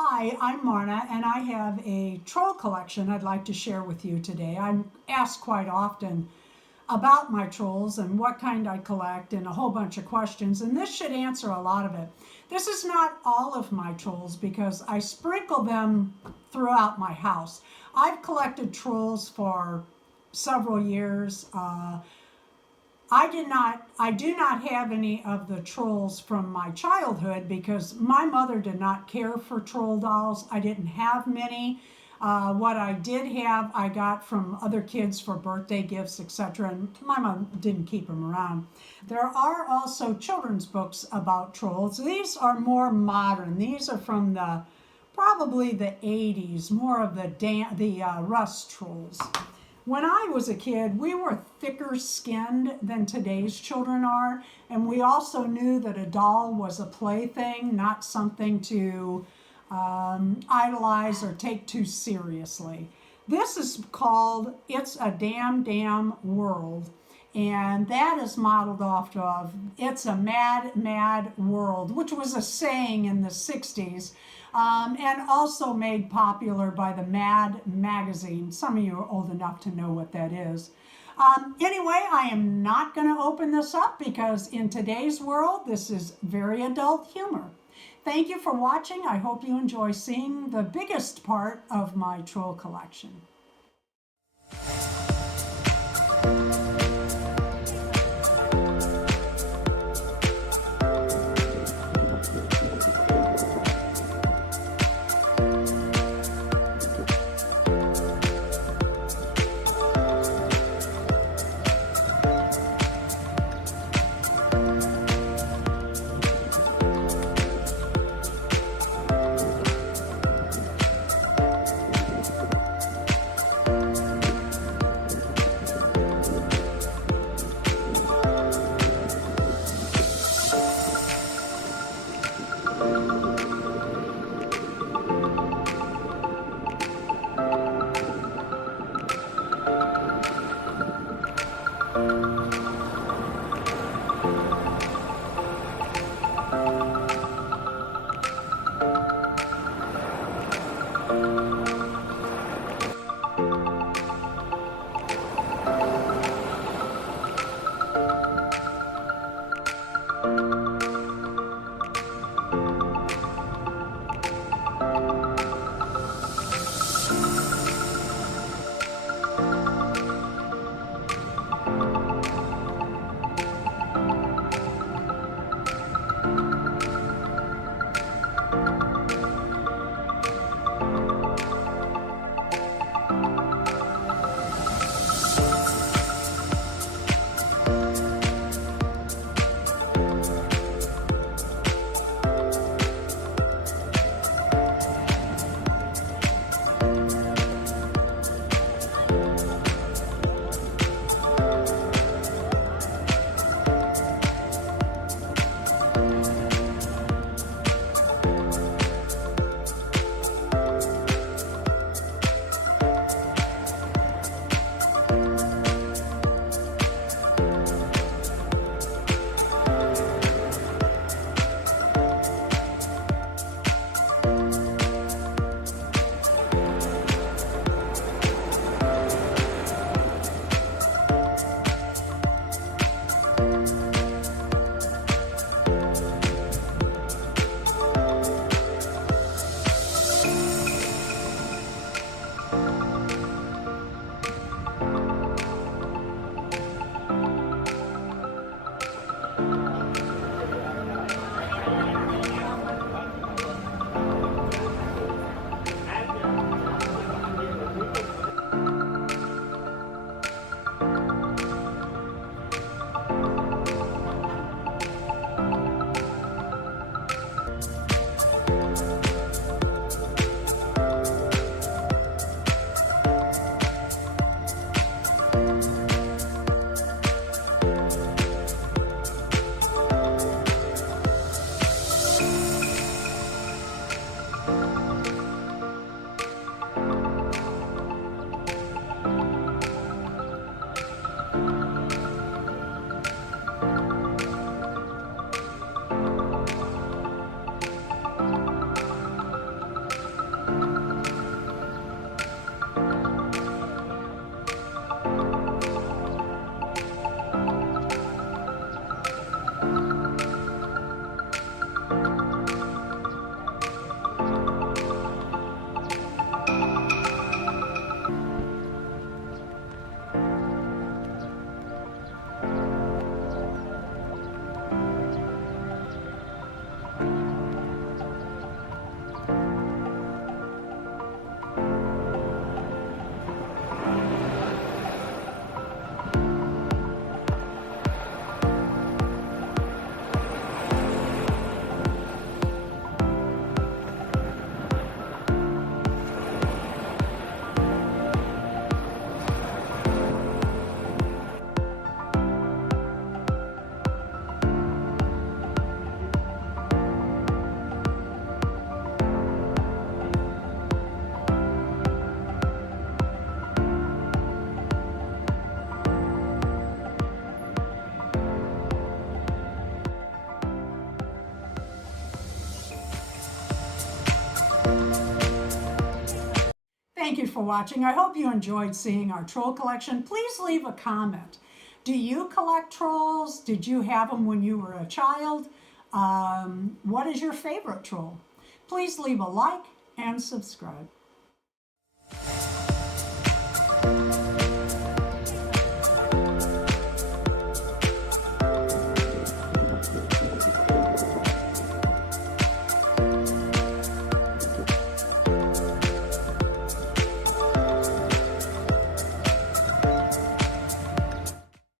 Hi, I'm Marna, and I have a troll collection I'd like to share with you today. I'm asked quite often about my trolls and what kind I collect and a whole bunch of questions, and this should answer a lot of it. This is not all of my trolls because I sprinkle them throughout my house. I've collected trolls for several years. I do not have any of the trolls from my childhood because my mother did not care for troll dolls. I didn't have many. What I did have, I got from other kids for birthday gifts, etc. And my mom didn't keep them around. There are also children's books about trolls. These are more modern. These are from probably the 80s, more of the Rust trolls. When I was a kid, we were thicker skinned than today's children are, and we also knew that a doll was a plaything, not something to idolize or take too seriously. This is called It's a Damn World, and that is modeled off of It's a Mad World, which was a saying in the 60s. And also made popular by the Mad magazine. Some of you are old enough to know what that is. Anyway, I am not going to open this up because in today's world, this is very adult humor. Thank you for watching. I hope you enjoy seeing the biggest part of my troll collection. thank you for watching. I hope you enjoyed seeing our troll collection. Please leave a comment. Do you collect trolls? Did you have them when you were a child? What is your favorite troll? Please leave a like and subscribe.